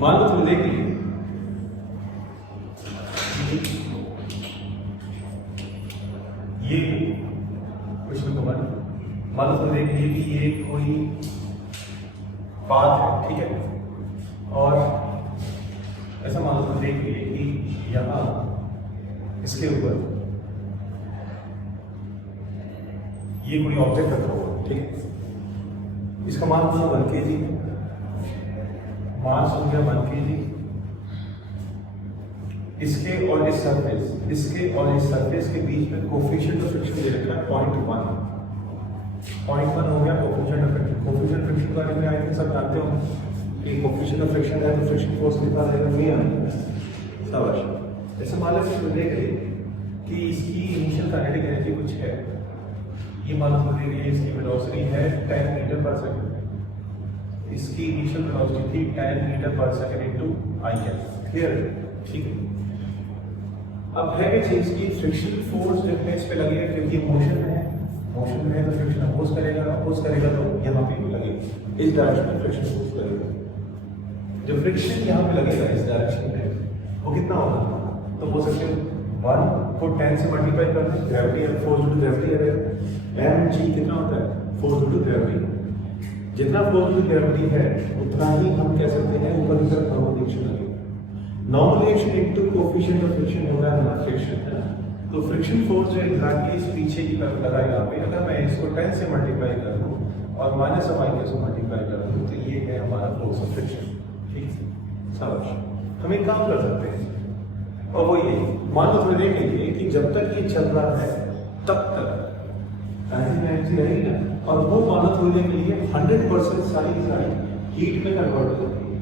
मान लो तुम देख लिए ये कुछ भी मान लो तुम देख लिए कि ये कोई पाथ है, ठीक है, और ऐसा मान लो तुम देख लिए कि यहाँ इसके ऊपर ये कोई ऑब्जेक्ट रखा हुआ है, ठीक है, इसका मान होगा 1 kg, मास हो गया 1 kg, इसके और इस सरफेस के बीच में कोफिशिएंट ऑफ फ्रिक्शन दे रखा है 0.1 हो गया coefficient of friction. Coefficient friction के बारे में आई थिंक सब जानते हो कि कोफिशिएंट ऑफ फ्रिक्शन है तो फ्रिक्शन फोर्स कितना रहेगा नहीं शाबाश। ऐसे मान लो कि देख रही कि इसकी इनिशियल काइनेटिक एनर्जी कुछ है, ये मान लो दे रही है इसकी वेलोसिटी है 10 मीटर पर सेकंड, इसकी इनिशियल वेलोसिटी थी 10 मीटर पर सेकंड इनटू IF, क्लियर है, ठीक है। अब है कि चीज की फ्रिक्शन फोर्स जब इस पे लगेगा क्योंकि मोशन में है तो फ्रिक्शन अपोज करेगा तो यहाँ पे भी लगेगा, इस डायरेक्शन में फ्रिक्शन फोर्स लगेगा। जब फ्रिक्शन यहाँ पे लगेगा इस डायरेक्शन में वो कितना होगा, तो हो सकते 1 को 10 से मल्टीप्लाई कर दें, ग्रेविटी है, फोर्स ड्यू टू ग्रेविटी है, mg कितना होता है फोर्स ड्यू टू ग्रेविटी, जितना फोर्स ड्यू टू ग्रेविटी है उतना ही हम कह सकते हैं ऊपर की तरफ नॉर्मल रिएक्शन लगेगा। Normal reaction into coefficient of friction होगा हमारा फ्रिक्शन, है ना। तो फ्रिक्शन फोर्स जो एग्जैक्टली इस पीछे की तरफ लगा यहाँ पे, अगर मैं इसको 10 से मल्टीप्लाई कर दूं और माइनस ऑफ IK से मल्टीप्लाई कर दूं तो ये है हमारा फोर्स ऑफ फ्रिक्शन, ठीक है। शाबाश, हम एक काम कर सकते हैं और वो ये मान लो थोड़ी देर के लिए कि जब तक ये चल रहा है तब तक एनर्जी रहेगी ना, और वो मान लो थोड़ी देर के लिए 100% सारी हीट में कन्वर्ट हो जाती है।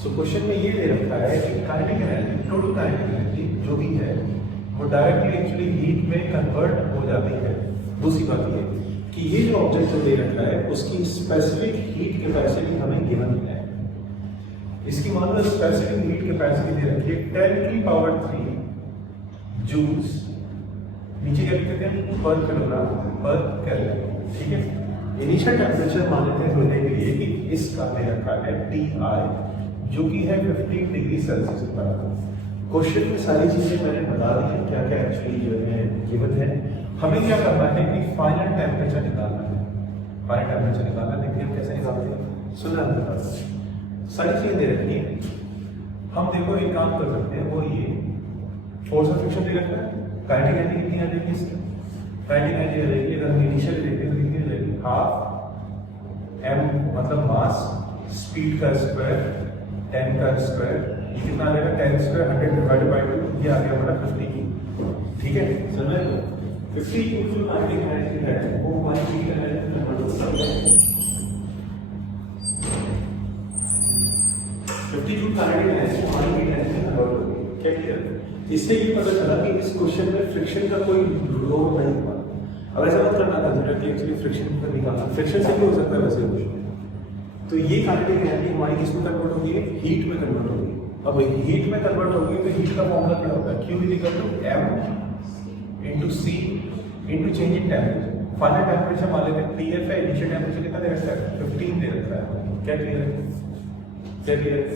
सो क्वेश्चन में ये दे रखा है कि kinetic energy, total kinetic energy जो भी है वो डायरेक्टली एक्चुअली हीट में कन्वर्ट हो जाती है। दूसरी बात ये कि ये जो ऑब्जेक्ट दे रखा है उसकी स्पेसिफिक हीट कैपेसिटी हमें गिवन है। इसकी मान लो स्पेसिफिक हीट कैपेसिटी दे रखी है 10⁻³ जूल्स, नीचे क्या लिखते हैं पर किलोग्राम पर केल्विन, ठीक है। इनिशियल टेम्परेचर मान लेते हैं होने के लिए कि इसका दे रखा है TI जो कि है 15 डिग्री सेल्सियस के बराबर। क्वेश्चन में सारी चीजें मैंने बता दी हैं क्या क्या एक्चुअली जो है गिवन है। हमें क्या करना है कि फाइनल टेम्परेचर निकालना है, फाइनल टेम्परेचर निकालना है। देखिए हम कैसे निकालते हैं, सुना सारी चीजें दे रखी है। हम देखो एक काम कर सकते हैं, वो ये फोर्स ऑफ फ्रिक्शन दे रखा है, काइनेटिक एनर्जी कितनी आ जाएगी इसकी, काइनेटिक एनर्जी आ जाएगी अगर हम इनिशियल देखते हैं तो कितनी आ जाएगी, हाफ m मतलब मास, स्पीड का स्क्वायर, 10 का स्क्वायर, ये कितना आ जाएगा 10 स्क्वायर 100 डिवाइडेड बाय 2, ये आ गया हमारा 50 की, ठीक है। समझ लो 50 की जो काइनेटिक एनर्जी है वो हमारी हीट एनर्जी में कन्वर्ट हो जाती है। 50 जूल काइनेटिक एनर्जी हमारी हीट एनर्जी में कन्वर्ट हो गई, क्या क्लियर। इससे ये पता चला कि इस क्वेश्चन में फ्रिक्शन का कोई रोल नहीं हुआ। अब ऐसा मत करना कंसीडर कि एक्चुअली फ्रिक्शन का निकालना, फ्रिक्शन से भी हो सकता है वैसे क्वेश्चन। तो ये काइनेटिक एनर्जी हमारी किसमें कन्वर्ट होगी, हीट में कन्वर्ट होगी। अब हीट में कन्वर्ट होगी तो हीट का फॉर्मूला क्या होता है, Q = m × C × change in temperature. Final temperature मान लेते हैं TF है, इनिशियल टेम्परेचर कितना दे रखा है 15 दे रखा है, क्या क्लियर है, क्या क्लियर है।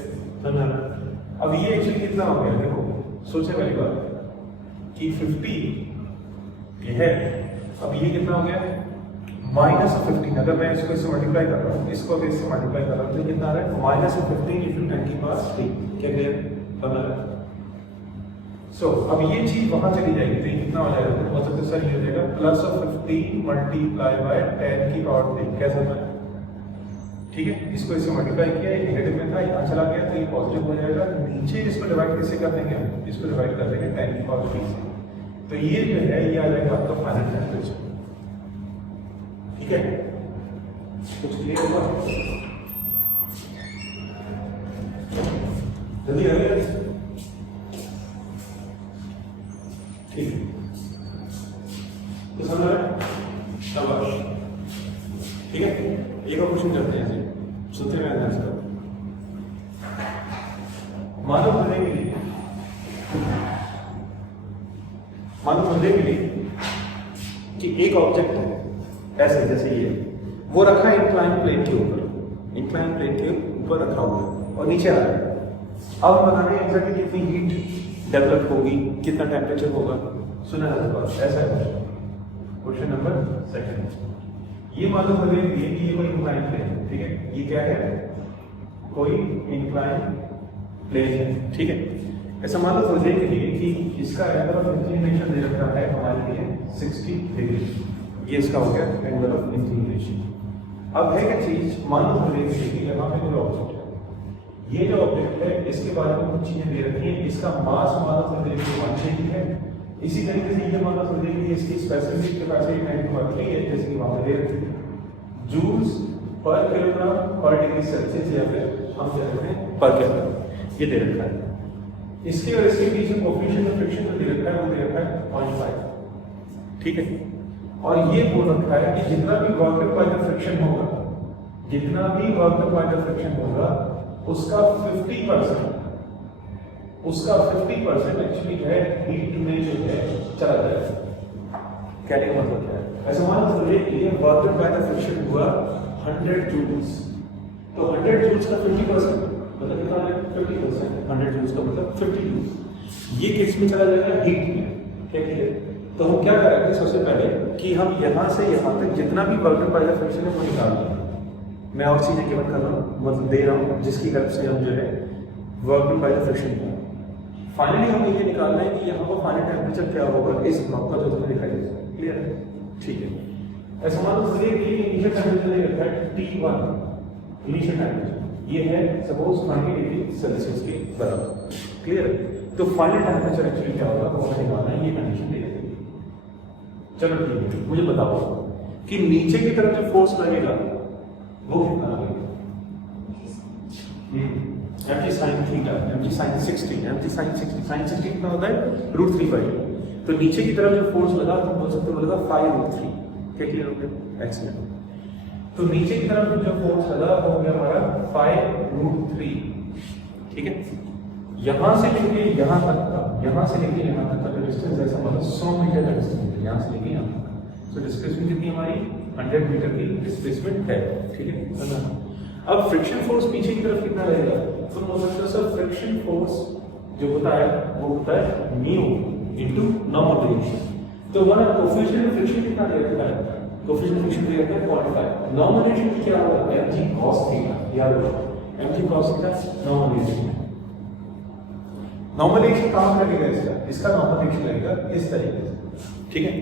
अब ये एक्चुअली कितना हो गया, देखो सोचे पहली बात कि 50 ये है, अब ये कितना हो गया -15। अगर मैं इसको इससे मल्टीप्लाई कर रहा हूँ, इसको भी इससे मल्टीप्लाई कर रहा हूँ तो कितना आ रहा है -15 × 10⁻3, क्या क्लियर करना है। सो अब ये चीज वहां चली जाएगी तो ये कितना हो जाएगा, तो हो सकता है सर ये हो जाएगा +15 × 10⁻3, कैसा था, ठीक है। इसको इससे मल्टीप्लाई किया, ये नेगेटिव में था, यहाँ चला गया तो ये पॉजिटिव हो जाएगा। नीचे इसको डिवाइड कैसे कर देंगे, इसको डिवाइड कर देंगे 10⁻3 से, तो ये जो है ये आ जाएगा आपका फाइनल टेम्परेचर, ठीक है। कुछ क्लियर हुआ, जल्दी आ गया, ठीक है। तो समझ रहे हैं, शाबाश, ठीक है। एक और क्वेश्चन करते हैं, ऐसे सुनते हुए आंसर करो। मानव बंदे के लिए कि एक ऑब्जेक्ट है ऐसे जैसे ये, वो रखा है इंक्लाइन प्लेन के ऊपर, इंक्लाइन प्लेन के ऊपर रखा हुआ है और नीचे आ रहा है। अब बताना है एग्जैक्टली कितनी हीट डेवलप होगी, कितना टेम्परेचर होगा। सुना है बस ऐसा है क्वेश्चन नंबर सेकंड। ये मालूम हो गया कि ये कोई इंक्लाइन प्लेन है, ठीक है, ये क्या है, कोई इंक्लाइन प्लेन है, ठीक है। ऐसा मालूम हो जाए कि इसका एंगल ऑफ इंक्लिनेशन दे रखा है हमारे लिए 60 डिग्री, ये इसका हो गया एंगल ऑफ इंक्लिनेशन। अब है क्या चीज, मालूम हो रही है कि यहाँ पे कोई ऑब्जेक्ट है, ये जो ऑब्जेक्ट है इसके बारे में कुछ चीजें दे रखी है, इसका मास मालूम हो रही है 1 है, इसी तरीके से ये मालूम हो रही है इसकी स्पेसिफिक कैपेसिटी 9.3 है, जैसे कि वहां पे दे रखी है जूल्स पर किलोग्राम पर डिग्री सेल्सियस, या फिर हम क्या कहते हैं पर केल्विन, ये दे रखा है। इसके और इसके बीच में कोएफिशिएंट ऑफ फ्रिक्शन जो दे रखा है वो दे रखा है 0.5, ठीक है। और ये बोल रखा है कि जितना भी work done by the friction होगा, जितना भी work done by the friction होगा उसका 50% एक्चुअली है हीट में जो है चला जाएगा। कहने का मतलब क्या है, ऐसा मान लीजिए ये work done by the friction हुआ 100 जूल्स, तो 100 जूल्स का 50% मतलब कितना है 50%, 100 जूल्स का मतलब 50 जूल्स, ये किस में चला जाएगा, हीट में, ठीक है। तो हम क्या करेंगे सबसे पहले कि हम यहाँ से यहाँ तक जितना भी work done by the friction है वो निकाल देंगे। मैं और चीजें गिवन कर रहा हूँ, मतलब दे रहा हूँ, जिसकी हेल्प से हम जो है work done by the friction को फाइनली हमें ये निकालना है कि यहाँ पर फाइनल टेम्परेचर क्या होगा इस ब्लॉक का जो तुम्हें दिखाई देगा, क्लियर है, ठीक है। ऐसा मान लो कि इनिशियल टेम्परेचर दे रखा है T1, इनिशियल टेम्परेचर ये है सपोज 20 डिग्री सेल्सियस के बराबर, क्लियर है। तो फाइनल टेम्परेचर एक्चुअली क्या होगा वो हमें निकालना है, ये कंडीशन दे रखी है। चलो ठीक है, मुझे बताओ कि नीचे की तरफ जो फोर्स लगेगा वो कितना लगेगा, mg sin theta, mg sin 60, mg sin 60 कितना होता है √3/2। तो नीचे की तरफ जो फोर्स लगा तो बोल सकते हो लगा 5√3, क्या क्लियर हो गया, एक्सीलेंट। तो नीचे की तरफ जो फोर्स लगा वो हो गया हमारा 5√3, ठीक है। यहां से लेके यहां तक का, यहां से लेके यहां तक का जो डिस्टेंस है मतलब 100 मीटर का डिस्टेंस है, यहां से लेके यहां तक। तो डिस्प्लेसमेंट कितनी हमारी 100 मीटर की डिस्प्लेसमेंट है, ठीक है। अब फ्रिक्शन फोर्स पीछे की तरफ कितना रहेगा, तो बोल सकते हो सर फ्रिक्शन फोर्स जो होता है वो होता है म्यू इनटू नॉर्मल रेडिएशन। तो हमारा कोएफिशिएंट ऑफ फ्रिक्शन कितना दे रखा है, कोएफिशिएंट ऑफ फ्रिक्शन दे रखा है 0.5। नॉर्मल रेडिएशन क्या होगा, mg cos थीटा, याद रखो mg cos theta normal radiation. Normal radiation काम लगेगा इसका नॉर्मल रेडिएशन लगेगा इस तरीके से, ठीक है।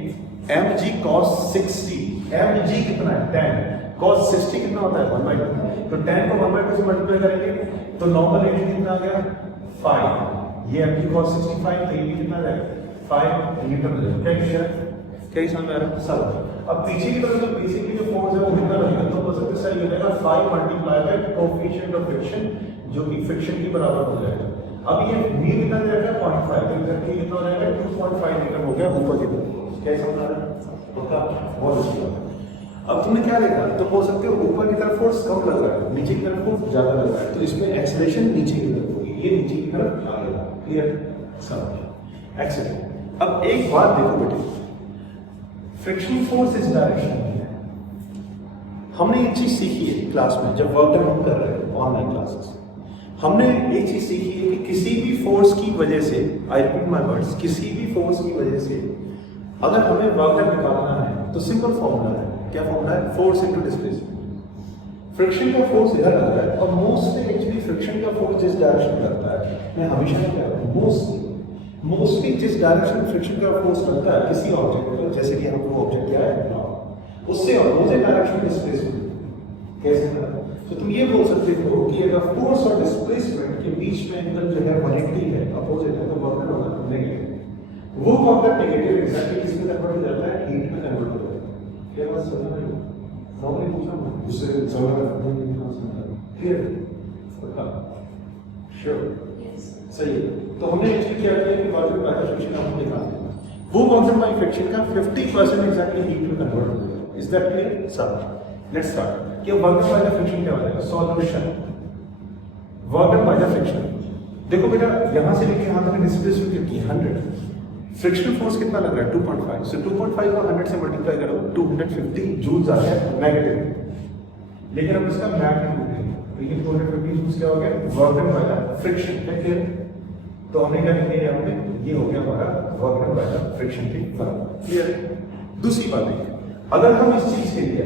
mg cos 60, mg कितना है 10, cos 60 कितना होता है 1/2, तो 10 को 1/2 से मल्टीप्लाई करेंगे तो नॉर्मल रेडियस कितना आ गया 5, ये mg cos 65, तो ये भी कितना जाएगा 5 न्यूटन हो जाएगा। क्या क्लियर है, क्या समझ में आ रहा है सब। अब पीछे की तरफ जो बेसिकली जो फोर्स है वो कितना लगेगा, तो हो सकता है सही हो जाएगा 5 multiply by coefficient of friction जो कि फ्रिक्शन के बराबर हो जाएगा। अब ये v कितना दे रखा है 0.5, तो करके कितना हो जाएगा 2.5 मीटर हो गया ऊपर की तरफ। क्या समझ आ रहा है, होता बहुत अच्छा। अब तुमने क्या देखा, तो हो सकते हो ऊपर की तरफ फोर्स कम लग रहा है, नीचे की तरफ फोर्स ज्यादा लग रहा है, तो इसमें एक्सेलरेशन नीचे की तरफ होगी, ये नीचे की तरफ आएगा, क्लियर सब एक्सेलरेशन। अब एक बात देखो बेटे, फ्रिक्शन फोर्स इस डायरेक्शन में है। हमने एक चीज सीखी है क्लास में जब वर्क डन हम कर रहे हैं ऑनलाइन क्लासेस, हमने एक चीज सीखी है कि किसी भी फोर्स की वजह से, आई रिपीट माय वर्ड्स, किसी भी फोर्स की वजह से अगर हमें वर्क डन निकालना है तो सिंपल फॉर्मूला है, क्या फॉर्मूला है, फोर्स इनटू डिस्प्लेसमेंट। फ्रिक्शन का फोर्स इधर लगता है और मोस्टली एक्चुअली फ्रिक्शन का फोर्स जिस डायरेक्शन में लगता है, मैं हमेशा नहीं कह रहा हूं, मोस्टली जिस डायरेक्शन फ्रिक्शन का फोर्स लगता है किसी ऑब्जेक्ट पर, जैसे कि हम वो ऑब्जेक्ट क्या है उससे अपोजिट डायरेक्शन डिस्प्लेसमेंट कैसे करना। तो तुम ये बोल सकते हो कि अगर फोर्स और डिस्प्लेसमेंट के बीच में एंगल जो है 180 है, अपोजिट है, तो वर्क डन होगा नेगेटिव। वो वर्क डन नेगेटिव एग्जैक्टली किसमें कन्वर्ट हो जाता है, हीट में कन्वर्ट हो जाता है। क्या बात समझ में आई? नॉर्मली पूछा मैं उससे ज्यादा क्लियर पक्का श्योर सही है। तो हमने एक्चुअली क्या किया कि वर्क डन बाय फ्रिक्शन हमने निकाला, वो वर्क डन बाय फ्रिक्शन का 50% एग्जैक्टली हीट में कन्वर्ट हो जाएगा। Is that clear sir? Let's start. कि work done by the friction क्या हो जाएगा, solution work done by the friction. देखो बेटा यहां से लेके यहां तक डिस्प्लेसमेंट कितनी है 100, फ्रिक्शनल फोर्स कितना लग रहा है 2.5, सो 2.5 को 100 से मल्टीप्लाई करो 250 जूल्स आ गया नेगेटिव। लेकिन अब इसका मैग्नीट्यूड लेकिन 250 जूल्स क्या हो गया, work done by the friction. Clear? तो हमने क्या लिखा यहाँ पे, ये हो गया हमारा work done by the friction की फॉर्मूला। क्लियर? दूसरी बात है, अगर हम इस चीज के लिए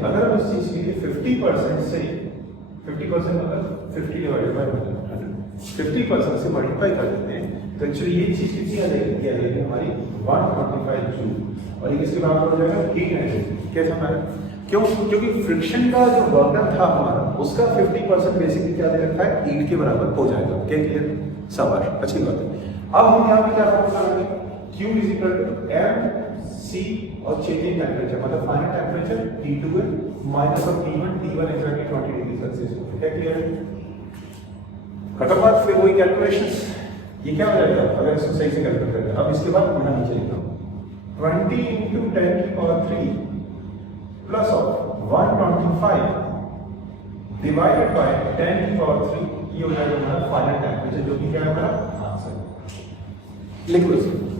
50% से 50% मतलब 50 डिवाइडेड बाय 100, 50% से मल्टीप्लाई कर देते हैं तो एक्चुअली ये चीज कितनी आ जाएगी, आ जाएगी हमारी 125 जूल, और ये किसके बराबर हो जाएगा, हीट एनर्जी। कैसा मैंने, क्यों? क्योंकि फ्रिक्शन का जो वर्क डन था हमारा, उसका 50% बेसिकली क्या दे रखा है, हीट के बराबर हो जाएगा। क्या क्लियर? शाबाश, अच्छी बात है। अब हम यहाँ पे क्या फॉर्मूला लगाएंगे, Q is equal to m C और चेंजिंग टेम्परेचर, मतलब फाइनल टेम्परेचर T2 है minus of T1, T1 exactly 20 degree Celsius. क्या क्लियर है? खत्म बात, फिर वही कैलकुलेशंस, ये क्या हो जाएगा अगर इसको सही से कैलकुलेट करें। अब इसके बाद यहाँ नीचे लिखा 20 into 10 की power 3 plus of 125 divided by 10 की पावर 3, ये हो जाएगा हमारा फाइनल टेम्परेचर, जो कि क्या है हमारा आंसर। लिख लो इसको।